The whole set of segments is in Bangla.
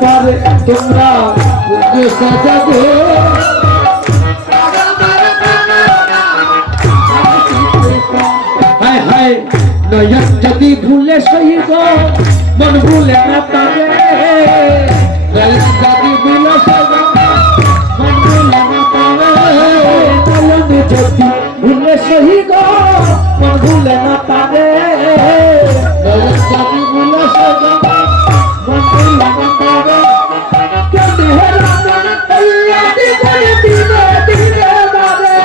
পারে তোমরা সাজাবো হায় হায় নয়ন যদি ভুলে সইব মন ভুলে না পারে নয়ন যদি ভুলে সইব মন ভুলে না পারে নয়ন যদি ভুলে সইব মন ভুলে না পারে নয়ন যদি ভুলে সইব মন ভুলে না পারে কেমনি হেরা মন তৈয়ারি করে দিনে দিনে বারে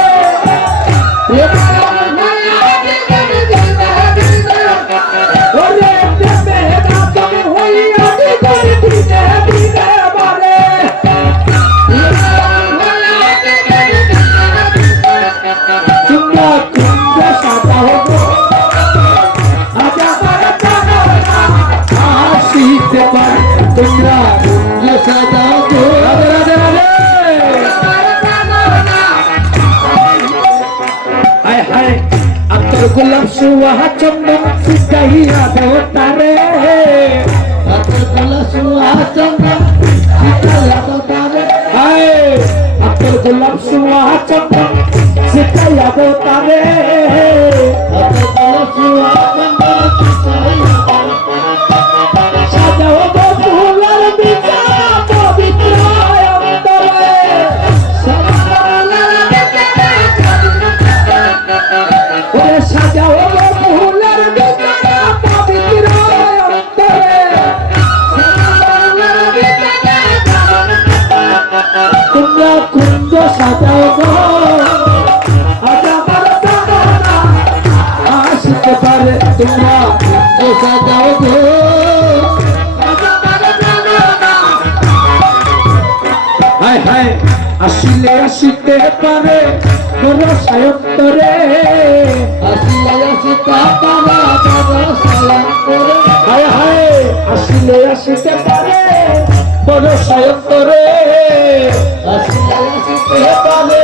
गुलाब सुहा चंदन सिटाइया दो तारे आतर गुलाब सुहा चंदन सिटाइया दो तारे हाय आतर गुलाब सुहा चंदन सिटाइया दो तारे आतर गुलाब सुहा चंदन सिटाइया दो तारे साजाओ दो फूलर बिचा पवित्र अंतरे साजाओ फूलर बिचा पवित्र अंतरे कुंजा कुंज साजाओ गो आजा मरता मोरा आशिक पर तुमरा कुंज साजाओ गो आजा मरता मोरा हाय हाय आशिले आशिते पारे मोर सायंतरे आशिले आशिते पारे मोर सायंतरे हाय हाय आशिले आशिते पारे मोर सायंतरे आशिले आशिते पारे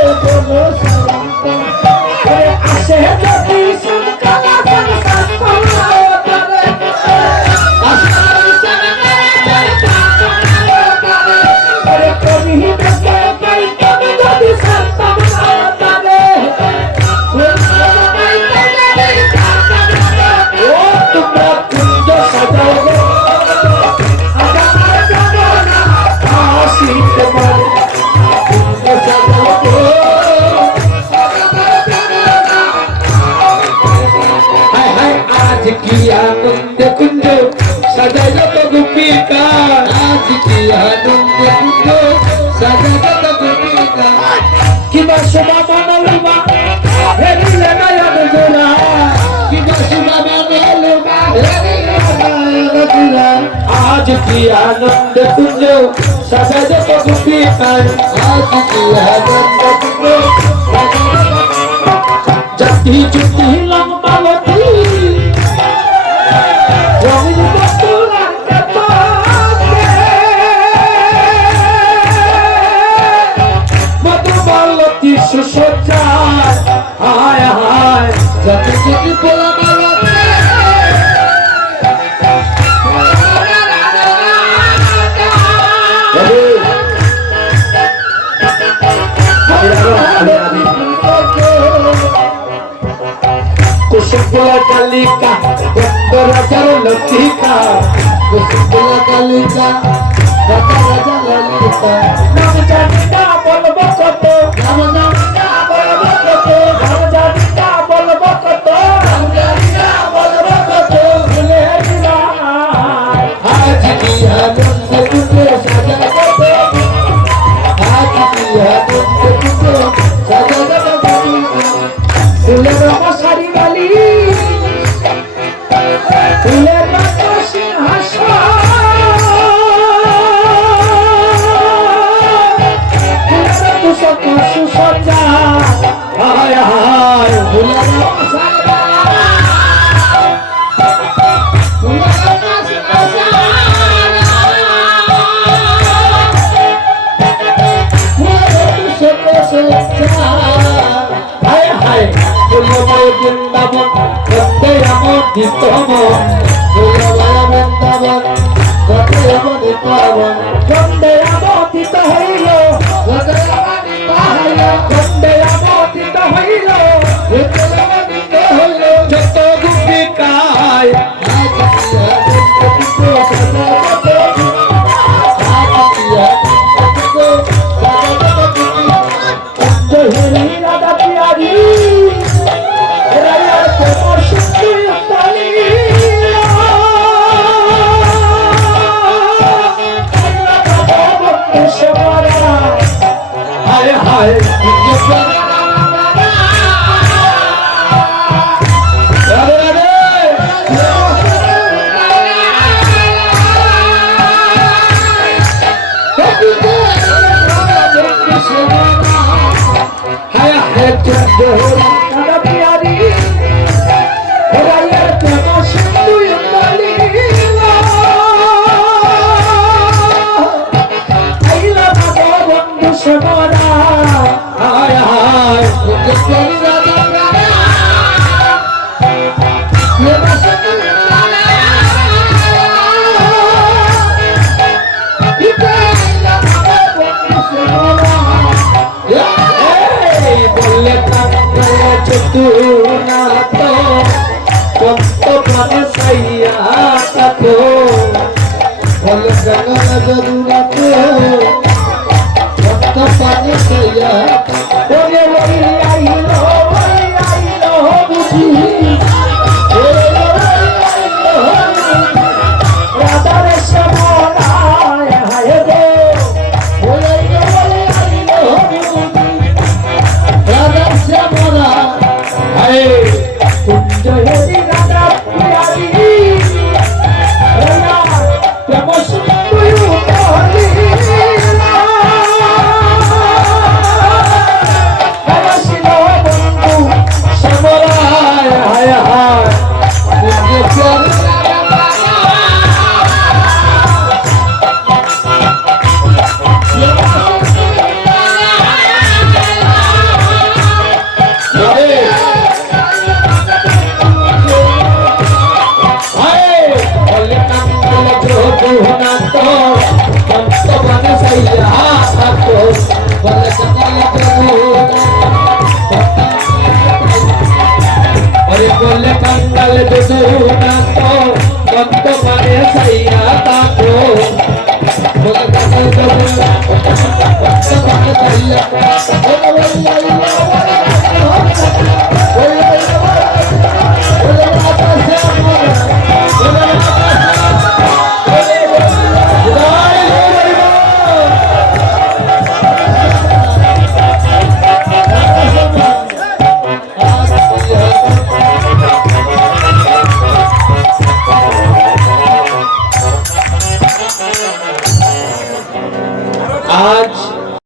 मोर सायंतरे आशे जति संकला संकला तारे आशे अरे कभी देखे कई कभी जति संकला तारे ओ तुमरा कुंज सजाओ आजा मरता मोरा आशिक पर कुंज सजाओ आजा मरता मोरा हाय हाय आज की आनंद कुंज सजाओ तो गोपिका आज की आनंद कुंज सजाओ तो गोपिका कि बसुमा मनलुमा हेरिले नयन जोरा कि बसुमा मनलुमा हेरिले नयन जोरा आज की आनंद कुंज सजाओ तो गोपिका आज की आनंद कुंज जति जुति लंबावती रंग बतुला के पाते मधुमालती सुसज्जा हाय हाय जति जुति बोला मालती कुसुम्बला कालिका गंधराजर लतिका कुसुम्बला कालिका गंधराजर लतिका नाम जानिना बोलबो कतो नाम जानिना बोलबो कतो नाम जानिना बोलबो कतो नाम जानिना बोलबो कतो भूले दिला आज की आनंद तुझे सजा दे आज की आनंद तुझे सजा दे फूलेर मशारी वाली फूलेर सिंहासन फूलेर तुषक सुसज्जा हाय हाय फूलेर मशारी फूलेर तुषक सुसज्जा हाय हाय फूलमय বৃন্দাবন বন্দে আমোদিত মন ফুলময় বৃন্দাবন বন্দে আমোদিত মন খন্ডে আমোদিত হইল খন্ডে আমোদিত হইল যত গুপিকায় আজ